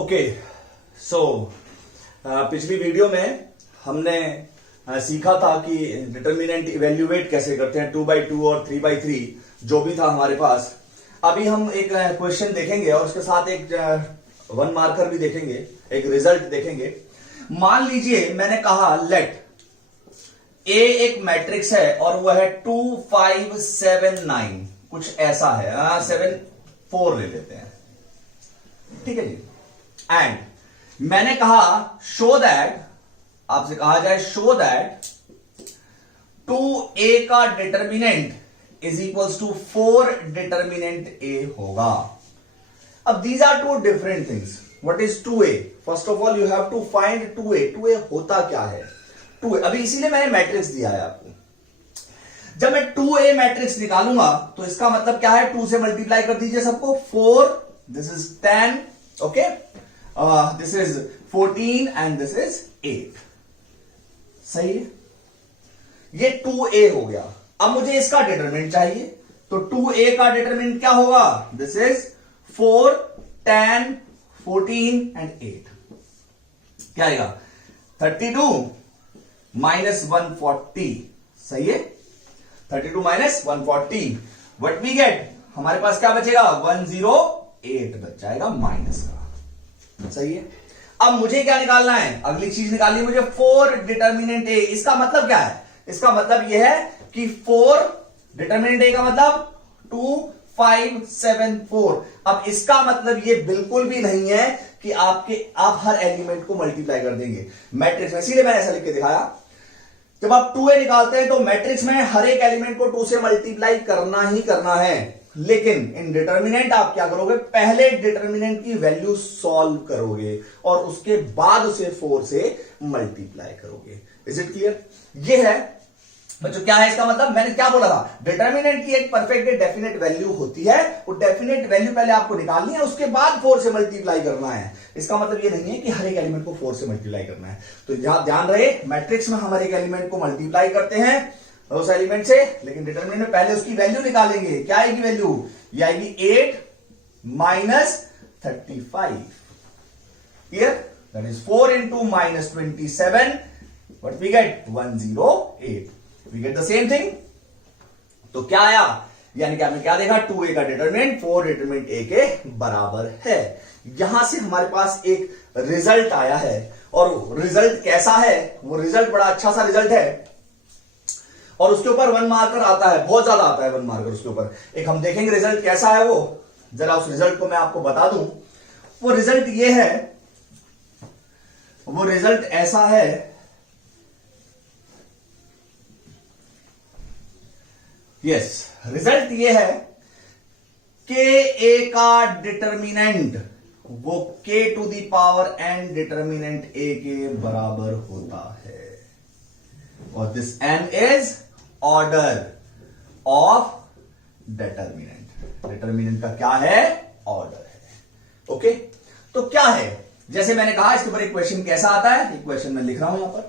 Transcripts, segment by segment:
Okay so पिछली video में हमने सीखा था कि डिटर्मिनेंट इवेल्युएट कैसे करते हैं 2x2 और 3x3 जो भी था हमारे पास। अभी हम एक क्वेश्चन देखेंगे और उसके साथ एक वन मार्कर भी देखेंगे, एक रिजल्ट देखेंगे। मान लीजिए मैंने कहा लेट ए एक मैट्रिक्स है और वह है 2 5 7 9 कुछ ऐसा है, 7 4 ले लेते हैं, ठीक है जी। एंड मैंने कहा शो दैट, आपसे कहा जाए शो दैट 2a का determinant is equals to 4 determinant a होगा। अब these are two different things. What is 2a? First of all you have to find 2a। 2a होता क्या है? 2a अभी इसीलिए मैंने मैट्रिक्स दिया है आपको। जब मैं 2a मैट्रिक्स निकालूंगा तो इसका मतलब क्या है? 2 से मल्टीप्लाई कर दीजिए सबको। 4, this is 10, okay, this is 14 and this is 8। सही है, ये 2a हो गया। अब मुझे इसका डिटरमिनेंट चाहिए, तो 2a का डिटरमिनेंट क्या होगा? This is 4 10 14 and 8। क्या आएगा? 32 माइनस 140। सही है, 32 माइनस 140, व्हाट वी गेट? हमारे पास क्या बचेगा? 108 बच जाएगा माइनस का। सही है। अब मुझे क्या निकालना है? अगली चीज निकालनी है मुझे 4 डिटर्मिनेंट ए। इसका मतलब क्या है? इसका मतलब यह है कि 4 डिटर्मिनेंट ए का मतलब 2 5 7 4। अब इसका मतलब ये बिल्कुल भी नहीं है कि आप हर एलिमेंट को मल्टीप्लाई कर देंगे मैट्रिक्स में। इसीलिए मैंने ऐसा लिख के दिखाया, जब आप 2a निकालते हैं तो मैट्रिक्स में हर एक एलिमेंट को 2 से मल्टीप्लाई करना ही करना है। लेकिन इन डिटर्मिनेंट आप क्या करोगे? पहले डिटर्मिनेंट की वैल्यू सॉल्व करोगे और उसके बाद उसे 4 से मल्टीप्लाई करोगे। Is it clear? ये है बच्चों, क्या है इसका मतलब? मैंने क्या बोला था? डिटर्मिनेंट की एक परफेक्ट डेफिनेट वैल्यू होती है, वो डेफिनेट वैल्यू पहले आपको निकालनी है, उसके बाद 4 से मल्टीप्लाई करना है। इसका मतलब ये नहीं है कि हर एक एलिमेंट को 4 से मल्टीप्लाई करना है। तो यहां ध्यान रहे, मैट्रिक्स में हम हर एक एलिमेंट को मल्टीप्लाई करते हैं उस एलिमेंट से, लेकिन डिटर्मिनेंट में पहले उसकी वैल्यू निकालेंगे। क्या आएगी वैल्यू? ये आएगी 8 minus 35। Clear? That is 4 into minus 27, what we get? 108। We get the same thing. तो क्या आया? यानी कि आपने क्या देखा? 2a का डिटरमिनेंट 4 डिटरमिनेंट a के बराबर है। यहां से हमारे पास एक रिजल्ट आया है, और रिजल्ट कैसा है? वो रिजल्ट बड़ा अच्छा सा रिजल्ट है, और उसके ऊपर वन मार्कर आता है, बहुत ज्यादा आता है वन मार्कर उसके ऊपर। एक हम देखेंगे रिजल्ट कैसा है वो, जरा उस रिजल्ट को मैं आपको बता दूं। वो रिजल्ट ये है, वो रिजल्ट ऐसा है, यस, रिजल्ट ये है कि a का डिटर्मिनेंट वो k to the power n determinant a के बराबर होता है, और this n is order of determinant. Determinant का क्या है? ऑर्डर है। ओके, तो क्या है? जैसे मैंने कहा, इसके ऊपर एक क्वेश्चन कैसा आता है, एक क्वेश्चन मैं लिख रहा हूं यहां पर।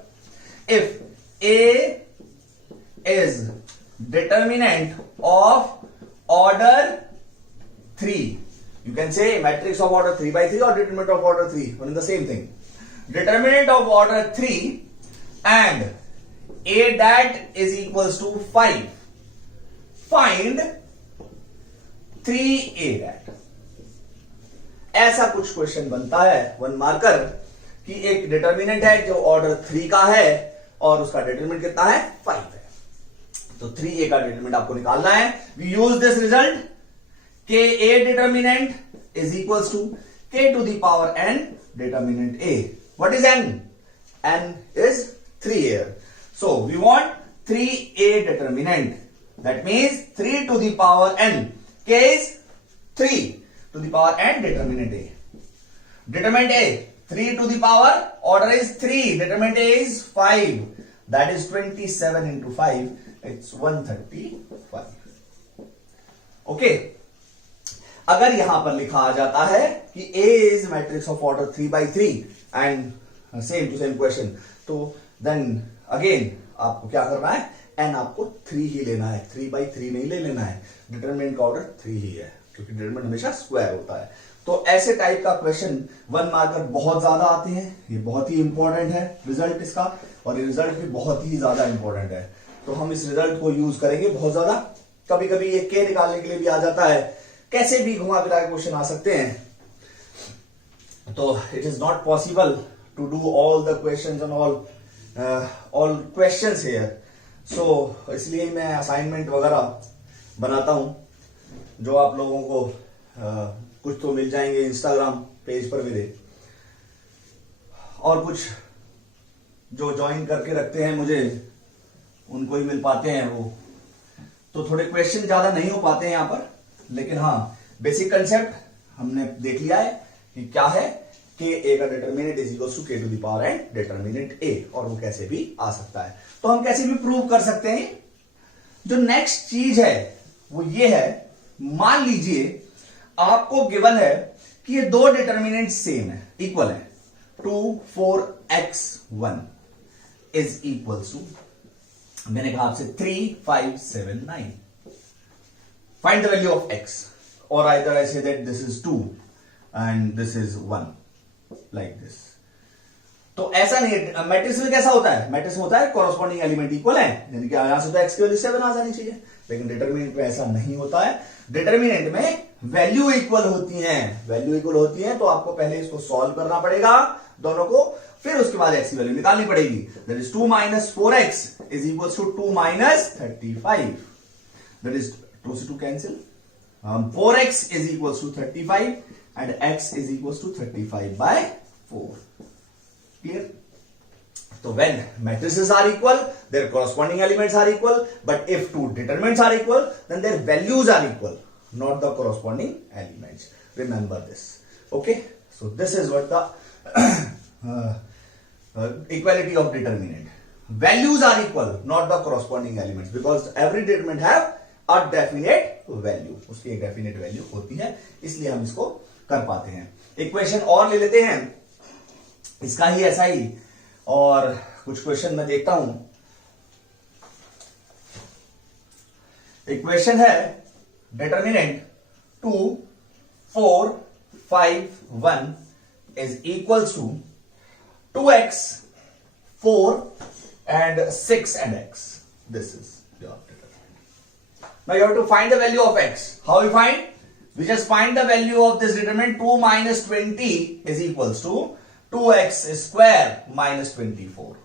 If a is determinant of order 3, you can say matrix of order 3 by 3 or determinant of order 3, one is the same thing. Determinant of order 3 and a dat is equals to 5. Find 3a dat. ऐसा कुछ question बनता है one marker कि एक determinant है जो order 3 का है और उसका डिटर्मिनेंट कितना है? 5 है। तो 3a का डिटरमिनेंट आपको निकालना है। We use this result, k a determinant is equals to k to the power n determinant a। What is n? n is 3a। So we want 3a determinant, that means 3 to the power n। k is 3 to the power n determinant a। Determinant a 3 to the power, order is 3, determinant a is 5, that is 27 into 5, it's 135। Okay, अगर यहां पर लिखा आ जाता है कि A is matrix of order 3 by 3 and same to same question, तो then again आपको क्या करना है? n आपको 3 ही लेना है, 3 by 3 नहीं ले लेना है। डिटरमिनेंट का ऑर्डर 3 ही है, क्योंकि डिटरमिनेंट हमेशा स्क्वायर होता है। तो ऐसे टाइप का क्वेश्चन 1 मार्कर बहुत ज्यादा आते हैं, ये बहुत ही इंपॉर्टेंट है रिजल्ट इसका, और ये रिजल्ट भी बहुत ही ज्यादा इंपॉर्टेंट है। तो हम इस रिजल्ट को यूज करेंगे बहुत ज्यादा। कभी कभी ये के निकालने के लिए भी आ जाता है, कैसे भी घुमा फिरा के क्वेश्चन आ सकते हैं। तो it is not possible to do all the questions and all questions here, so इसलिए मैं असाइनमेंट वगैरह बनाता हूं, जो आप लोगों को कुछ तो मिल जाएंगे इंस्टाग्राम पेज पर मेरे, और कुछ जो ज्वाइन करके रखते हैं मुझे उनको ही मिल पाते हैं वो। तो थोड़े क्वेश्चन ज्यादा नहीं हो पाते हैं यहां पर, लेकिन हाँ बेसिक कंसेप्ट हमने देख लिया है कि क्या है कि ए का determinant is equal to k to the power n determinant A, और वो कैसे भी आ सकता है। तो हम कैसे भी प्रूव कर सकते हैं। जो नेक्स्ट चीज है वो ये है, मान लीजिए आपको गिवन है कि ये दो डिटर्मिनेंट सेम है, इक्वल है, 2 4 x1 इज इक्वल टू, मैंने कहा आपसे 3 5 7 9, find the value of x, और either I say that this is 2 and this is 1 like this। तो ऐसा नहीं, मैट्रिक्स में कैसा होता है, मैट्रिक्स में होता है कॉरस्पॉन्डिंग एलिमेंट इक्वल है, यानी कि यहां से तो x की वैल्यू 7 आ जानी चाहिए, लेकिन डिटर्मिनेंट में ऐसा नहीं होता है। डिटर्मिनेंट में वैल्यू इक्वल होती हैं, वैल्यू इक्वल होती है, तो आपको पहले इसको सॉल्व करना पड़ेगा दोनों को, फिर उसके बाद x की वैल्यू निकालनी पड़ेगी। That is 2 - 4x is equal to 2 - 35, that is 2 से 2 cancel, 4x is equals to 35 and x is equals to 35/4. Clear? So when matrices are equal, their corresponding elements are equal, but if two determinants are equal, then their values are equal, not the corresponding elements. Remember this. Okay? So this is what the equality of determinant. Values are equal, not the corresponding elements, because every determinant have a definite value, उसकी एक definite value होती है, इसलिए हम इसको कर पाते हैं। इक्वेशन और ले लेते हैं, इसका ही ऐसा ही, और कुछ क्वेश्चन मैं देखता हूं। इक्वेशन है determinant 2 4 5 1 is equal to 2x 4 and 6 and x. This is your Now you have to find the value of x. How we find? We just find the value of this determinant 2 - 20 is equals to 2x square minus 24.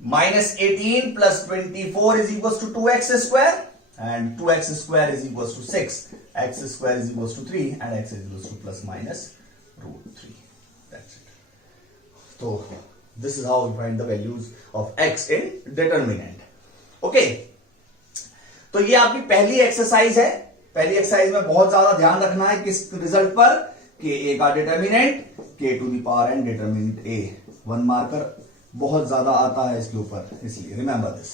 Minus 18 plus 24 is equals to 2x square, and 2x square is equals to 6. X square is equals to 3 and x is equals to plus minus √3. That's it. So this is how we find the values of x in determinant. Okay. तो ये आपकी पहली exercise है। पहली exercise में बहुत ज्यादा ध्यान रखना है किस रिजल्ट पर, कि ए का determinant k to the power n determinant A. 1 marker बहुत ज्यादा आता है इसके ऊपर, इसलिए remember this.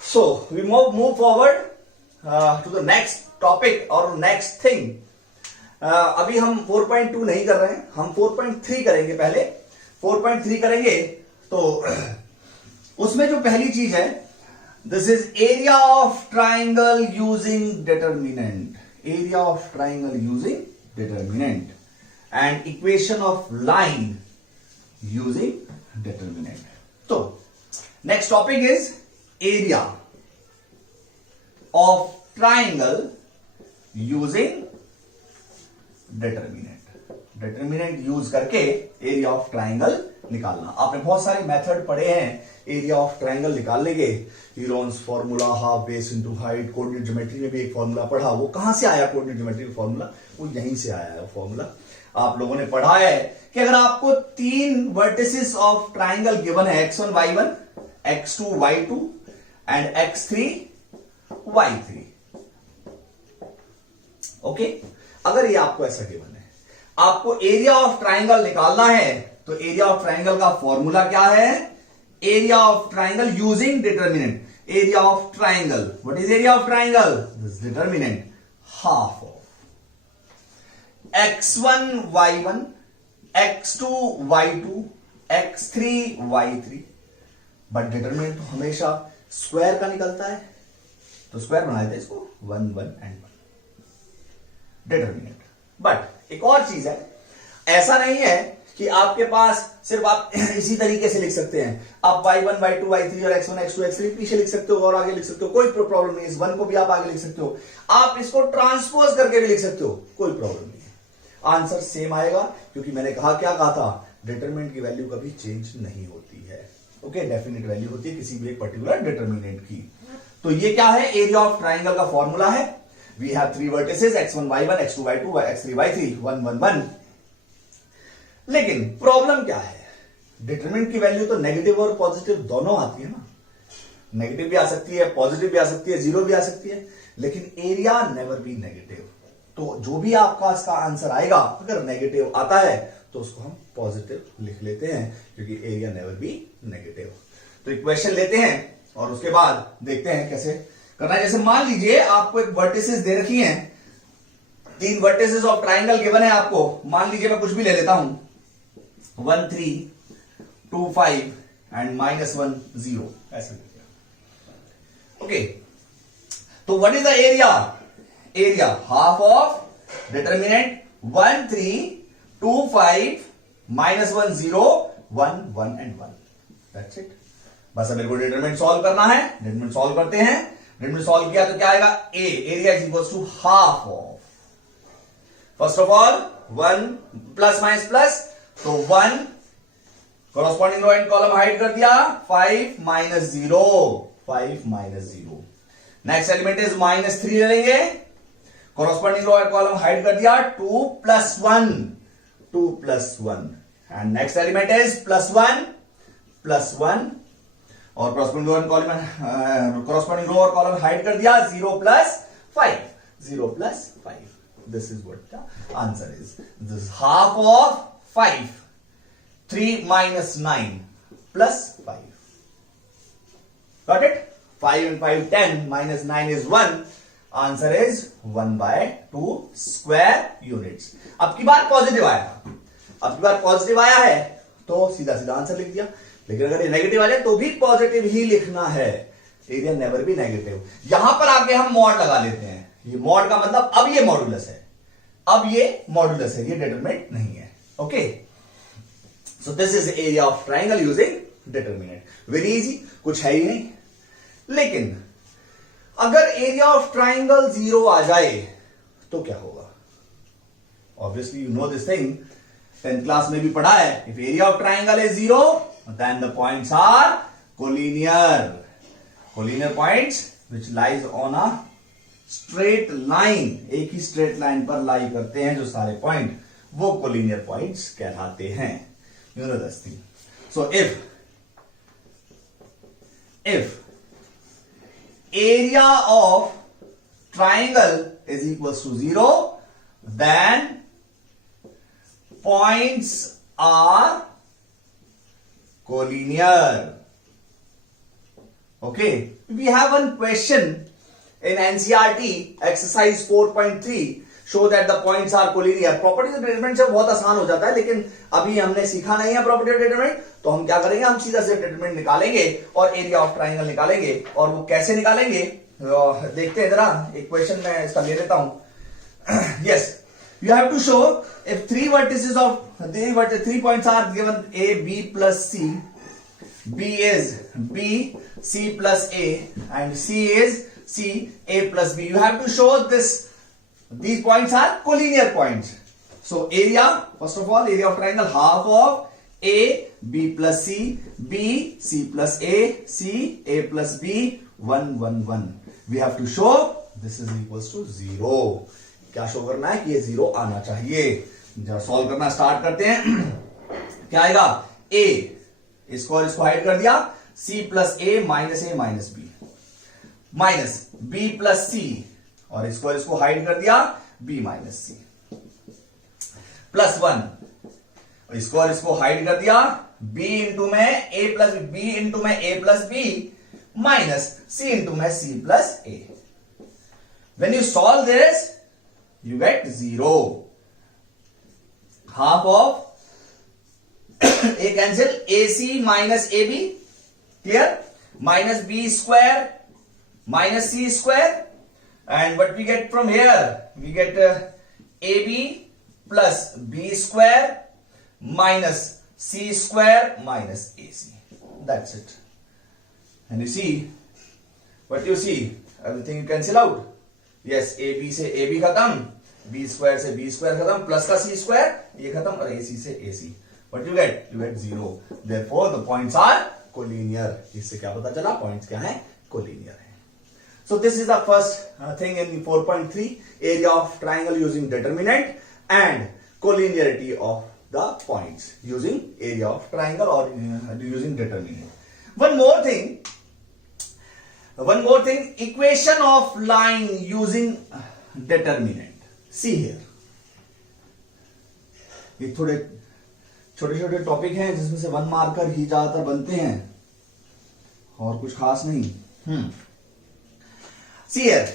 So we move forward to the next topic और नेक्स्ट थिंग। अभी हम 4.2 नहीं कर रहे हैं, हम 4.3 करेंगे। पहले 4.3 करेंगे तो उसमें जो पहली चीज है, this is area of triangle using determinant, area of triangle using determinant, and equation of line using determinant. So next topic is area of triangle using determinant. Determinant use करके एरिया ऑफ ट्राइंगल निकालना। आपने बहुत सारे method पढ़े हैं area of triangle निकालने के, Heron's formula, half base into height, coordinate geometry में भी एक फॉर्मूला पढ़ा। वो कहां से आया कोऑर्डिनेट ज्योमेट्री का फॉर्मूला? वो यहीं से आया है फॉर्मूला। आप लोगों ने पढ़ा है कि अगर आपको 3 वर्टिसेस ऑफ ट्राइंगल गिवन है, x1 y1, x2 y2 and x3 y3, okay, अगर ये आपको ऐसा गिवन है, आपको एरिया ऑफ ट्राइंगल निकालना है, तो एरिया ऑफ ट्राइंगल का फॉर्मूला क्या है? Area of triangle using determinant. Area of triangle, what is area of triangle? This determinant half of x1 y1, x2 y2, x3 y3। But determinant तो हमेशा square का निकलता है, तो स्क्वायर बनाए थे इसको 1 1 एंड 1 डिटर्मिनेंट। बट एक और चीज है, ऐसा नहीं है कि आपके पास सिर्फ आप इसी तरीके से लिख सकते हैं, आप y1 y2 y3 और x1 x2 x3 पीछे लिख सकते हो और आगे लिख सकते हो, कोई प्रॉब्लम नहीं। इस वन को भी आप आगे लिख सकते हो, आप इसको ट्रांसपोज करके भी लिख सकते हो, कोई प्रॉब्लम नहीं है, आंसर सेम आएगा। क्योंकि मैंने कहा, क्या कहा था, डिटरमिनेंट की वैल्यू कभी चेंज नहीं होती है। ओके, डेफिनेट वैल्यू होती है किसी भी एक पर्टिकुलर डिटरमिनेंट की। तो ये क्या है, एरिया ऑफ ट्राइंगल का फॉर्मूला है। We have three vertices x1 y1 x2 y2 x3 y3 1 1 1। लेकिन प्रॉब्लम क्या है, डिटरमिनेंट की वैल्यू तो नेगेटिव और पॉजिटिव दोनों आती है ना, नेगेटिव भी आ सकती है, पॉजिटिव भी आ सकती है, जीरो भी आ सकती है, लेकिन एरिया नेवर बी नेगेटिव। तो जो भी आपका इसका आंसर आएगा, अगर नेगेटिव आता है तो उसको हम पॉजिटिव लिख लेते हैं, क्योंकि एरिया नेवर बी नेगेटिव। तो इक्वेशन लेते हैं और उसके बाद देखते हैं कैसे करना है। जैसे मान लीजिए आपको एक वर्टिसेस दे रखी हैं, तीन वर्टिसेस ऑफ ट्राइंगल गिवन है आपको। मान लीजिए मैं कुछ भी ले लेता हूं, 1 3 2 5 एंड -1 0, ऐसे ओके। तो what is the area, area half of determinant 1 3 2 5 -1 0 1 1 and 1, that's it. बस अब मेरे को डिटरमिनेंट सॉल्व करना है, डिटरमिनेंट सॉल्व करते हैं। डिटरमिनेंट सॉल्व किया तो क्या आएगा, a area is equal to half of, first of all 1 plus minus plus, तो 1 corresponding row and column hide कर दिया, 5 minus 0 5 minus 0। Next element is -3 ले लेंगे, corresponding row and column hide कर दिया, 2 plus 1 2 plus 1 and next element is +1 plus 1 और corresponding रो और column hide कर दिया, 0 plus 5 0 plus 5। This is what the answer is. This is half of 5, 3 minus 9 plus 5. Got it? 5 and 5 10 minus 9 is 1. Answer is 1/2 square units. अब की बार positive आया, अब की बार positive आया है तो सीधा सीधा आंसर लिख दिया। लेकिन अगर ये नेगेटिव आ जाए तो भी पॉजिटिव ही लिखना है, एरिया नेवर बी नेगेटिव। यहां पर आके हम मॉड लगा लेते हैं, ये मॉड का मतलब अब ये मॉडुलस है, अब ये मॉडुलस है, ये डिटरमिनेंट नहीं है। Okay, so this is area of triangle using determinant, very easy, कुछ है ही नहीं। लेकिन अगर एरिया ऑफ ट्राइंगल 0 आ जाए तो क्या होगा, obviously you know this thing, 10th class में भी पढ़ा है। If area of triangle is 0 then the points are collinear, collinear points which lies on a straight line, एक ही स्ट्रेट लाइन पर लाई करते हैं जो सारे पॉइंट, वो कोलिनियर पॉइंट्स कहलाते हैं। You know this thing. So if area of triangle is equal to 0 then points are collinear. Okay, we have one question in NCERT exercise 4.3 show that the points are collinear। Property of determinant से बहुत आसान हो जाता है, लेकिन अभी हमने सीखा नहीं है प्रॉपर्टी ऑफ डिटरमिनेंट, तो हम क्या करेंगे, हम सीधा से डिटरमिनेंट निकालेंगे और एरिया ऑफ ट्राइंगल निकालेंगे। और वो कैसे निकालेंगे देखते हैं जरा, एक क्वेश्चन मैं इसका ले लेता हूं। Yes, you have to show if three vertices of 3 points are given A, B plus C, B is B, C plus A and C is C, A plus B. You have to show these points are collinear points. So area, first of all, area of triangle half of A, B plus C, B, C plus A, C, A plus B, 1 1 1. We have to show this is equals to 0. क्या show करना है कि ये 0 आना चाहिए। जब solve करना start करते हैं, क्या आएगा, A, इसको और इसको हाइड कर दिया, C plus A minus A minus B, minus B plus C और इसको हाइड कर दिया, B माइनस C, +1 और इसको हाइड कर दिया, B इंटू में A प्लस B इंटू में A plus B minus C into में C plus A। When you solve this, you get 0. Half of A cancel, AC minus AB, clear? Minus B square minus C square, and what we get from here, we get AB plus B square minus C square minus AC. That's it. And you see, what you see? Everything you cancel out. Yes, AB से AB खत्म, B square से B square खत्म, plus का C square ये खत्म और AC से AC. What you get? You get 0. Therefore, the points are collinear. इससे क्या पता चला? Points क्या है? Collinear है. So this is the first thing in 4.3, area of triangle using determinant and collinearity of the points using area of triangle or using determinant. One more thing, equation of line using determinant. See here. ये थोड़े छोटे छोटे topic हैं जिसमें से 1 marker ही ज्यादातर बनते हैं और कुछ खास नहीं. See here,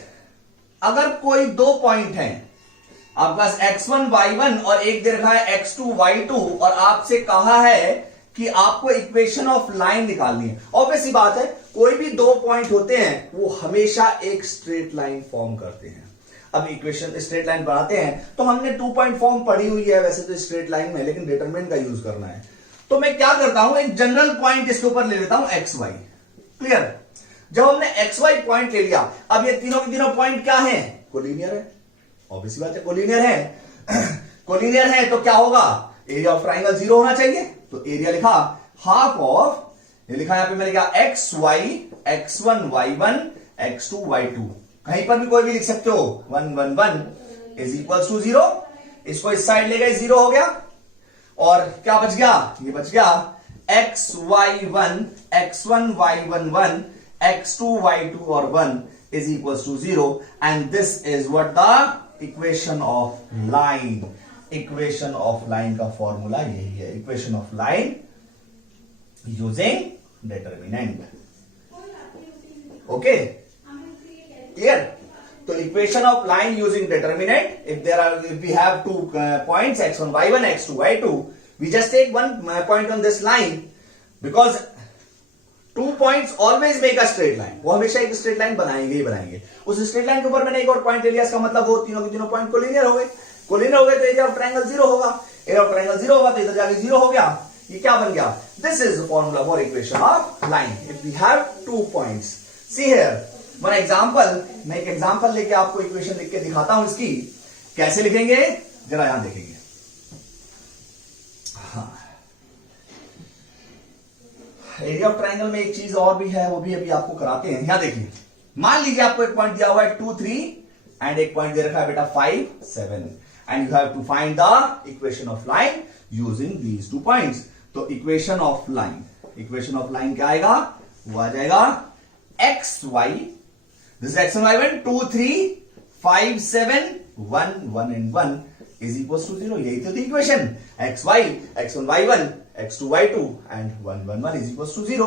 अगर कोई दो पॉइंट हैं, आपके पास x1 y1 और एक दे रखा है x2 y2 और आपसे कहा है कि आपको इक्वेशन ऑफ लाइन निकालनी है. ऑब्वियस सी बात है, कोई भी दो पॉइंट होते हैं वो हमेशा एक स्ट्रेट लाइन फॉर्म करते हैं. अब इक्वेशन स्ट्रेट लाइन बनाते हैं तो हमने 2 पॉइंट फॉर्म पढ़ी हुई है वैसे तो स्ट्रेट लाइन में, लेकिन डिटरमिनेंट का यूज करना है. तो मैं क्या करता हूं, एक जनरल पॉइंट इसके ऊपर ले लेता हूं xy. क्लियर? जब हमने xy पॉइंट ले लिया, अब ये तीनों के तीनों पॉइंट क्या हैं? कोलिनियर है. ऑब्वियस बात है, कोलिनियर है. कोलिनियर है तो क्या होगा? एरिया ऑफ ट्राइंगल 0 होना चाहिए. तो एरिया लिखा हाफ ऑफ, ये लिखा यहां पे मैंने क्या, xy x1 y1 x2 y2. कहीं पर भी कोई भी लिख सकते हो. 1 1 1 इज इक्वल टू 0. इसको इस साइड ले गए, 0 हो गया. और क्या बच गया? ये बच गया xy1 x1 y1 1 x2 y2 और 1 is equals to 0, and this is what the equation of line. Equation of line का फॉर्मूला यही है. Equation of line using determinant. Okay, clear? So equation of line using determinant, if we have two points x1 y1 x2 y2, we just take one point on this line because 2 points always make a straight line. वो हमेशा एक straight line बनाएंगे ही बनाएंगे. उस straight line के ऊपर मैंने एक और पॉइंट ले लिया, इसका मतलब वो तीनों के तीनों पॉइंट कोलिनियर हो गए. कोलिनियर हो गए तो एरिया ऑफ ट्रायंगल 0 होगा. एरिया ऑफ ट्रायंगल 0 होगा तो इधर जाके 0 हो गया. ये क्या बन गया? This is the formula for equation of line if we have 2 points. See here one example. मैं एक एग्जांपल लेके आपको इक्वेशन लिख के दिखाता हूं. इसकी कैसे लिखेंगे जरा यहां देखेंगे. एरिया ऑफ ट्रायंगल में एक चीज और भी है, वो भी अभी आपको कराते हैं. यहां देखिए, मान लीजिए आपको एक पॉइंट दिया हुआ है 2 3 एंड एक पॉइंट दे रखा है बेटा 5 7 and you have to find the equation of line using these 2 points. तो इक्वेशन ऑफ लाइन क्या आएगा? वो आ जाएगा xy, this x1 y1 2 3 5 7 1 1 and 1 is equals to 0. यही तो थी equation. xy x1 y1 x2 y2 and 1 1 1 is equals to 0.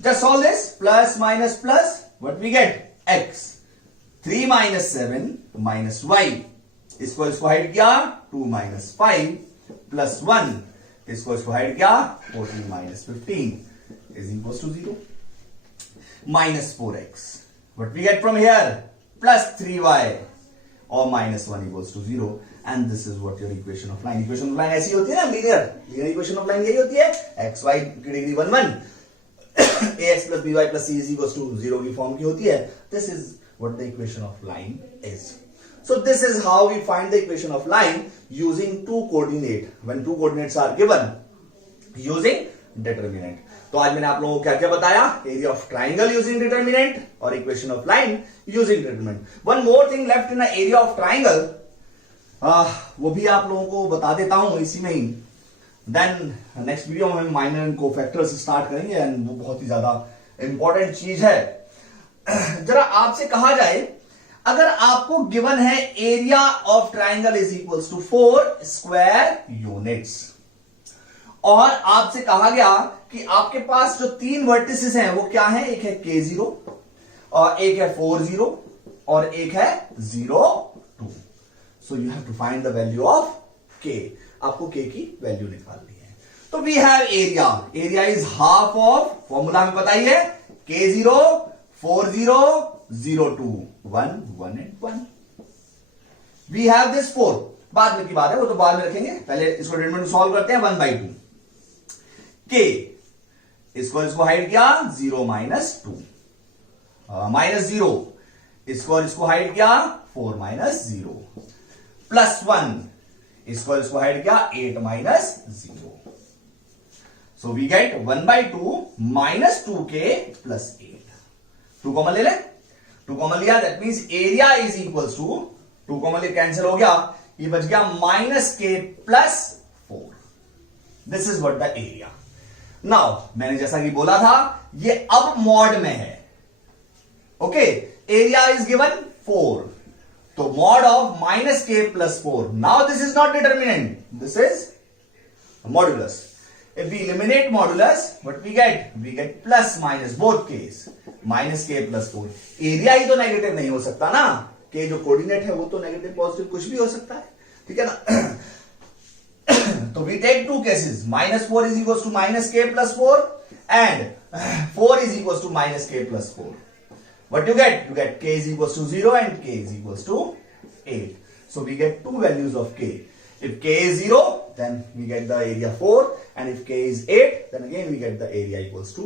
Just solve this. Plus minus plus, what we get? x 3 minus 7 minus y. इसको hide किया 2 minus 5 plus 1. इसको hide किया 14 minus 15 is equals to 0. Minus 4x. What we get from here? Plus 3y or minus 1 equals to 0. And this is what your equation of line. Equation of line ऐसी होती है ना, linear equation of line यही होती है. X Y की degree 1 1 ax plus by plus c is equals to 0 की form की होती है. This is what the equation of line is. So this is how we find the equation of line using 2 coordinate. When 2 coordinates are given using determinant. तो आज मैंने आप लोगों को क्या क्या बताया? Area of triangle using determinant और equation of line using determinant. One more thing left in area of triangle, वो भी आप लोगों को बता देता हूं इसी में ही. देन नेक्स्ट वीडियो में हम माइनर एंड कोफैक्टर्स स्टार्ट करेंगे एंड वो बहुत ही ज्यादा इंपॉर्टेंट चीज है. जरा आपसे कहा जाए, अगर आपको गिवन है area of triangle is equals to 4 square units और आपसे कहा गया कि आपके पास जो 3 वर्टिसेस हैं वो क्या हैं? एक है K0 और एक है 4 0 और एक है 0 2. So you have to find the value of K. आपको K की वैल्यू निकालनी है. तो we have area is half of, formula हमें पता ही है, K0 4 0 0 2 1 1 and 1. We have this 4. बाद में की बात है, वो तो बाद में रखेंगे, पहले इसको डिटरमिनेंट सॉल्व करते हैं। 1/2 के, इसको हाइड किया 0 - 2 -0, इसको हाइड किया 4 - 0 +1, इसको हाइड किया 8 - 0। So we get 1/2 - 2k + 8। 2 common ले ले, 2 कॉमन लिया, that means area is equals to 2 common ले कैंसिल हो गया, ये बच गया -k + 4। This is what the area. Now मैंने जैसा कि बोला था ये अब मॉड में है। ओके, एरिया इज गिवन 4, तो mod of -k + 4। Now this is not determinant, this is modulus. If we eliminate modulus, what we get? We get plus minus both case, -k + 4। Area ही तो negative नहीं हो सकता ना, के जो coordinate है वो तो नेगेटिव पॉजिटिव कुछ भी हो सकता है, ठीक है ना। तो we take two cases, -4 is equals to -k + 4 and 4 is equals to -k + 4। What you get? You get k is equals to 0 and k is equals to 8। So we get two values of k। If k is 0, then we get the area 4, and if k is 8, then again we get the area equals to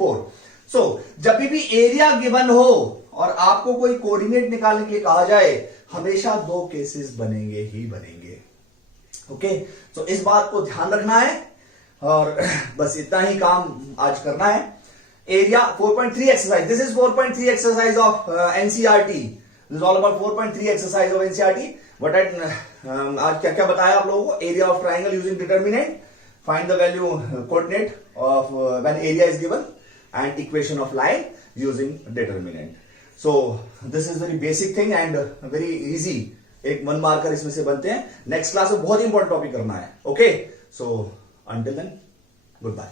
4। So जब भी area given हो और आपको कोई coordinate निकालने के लिए कहा जाए, हमेशा दो केसेस बनेंगे ही बनेंगे। ओके, तो इस बात को ध्यान रखना है और बस इतना ही काम आज करना है। Area 4.3 exercise, this is 4.3 exercise of NCERT. This is all about 4.3 exercise of NCERT. But आज क्या क्या बताया आप लोगों को? Area of triangle using determinant, find the value coordinate of when area is given, and equation of line using determinant. So this is very basic thing and very easy. एक 1 marker इसमें से बनते हैं। नेक्स्ट क्लास में बहुत important topic करना है। Okay, so until then, good bye.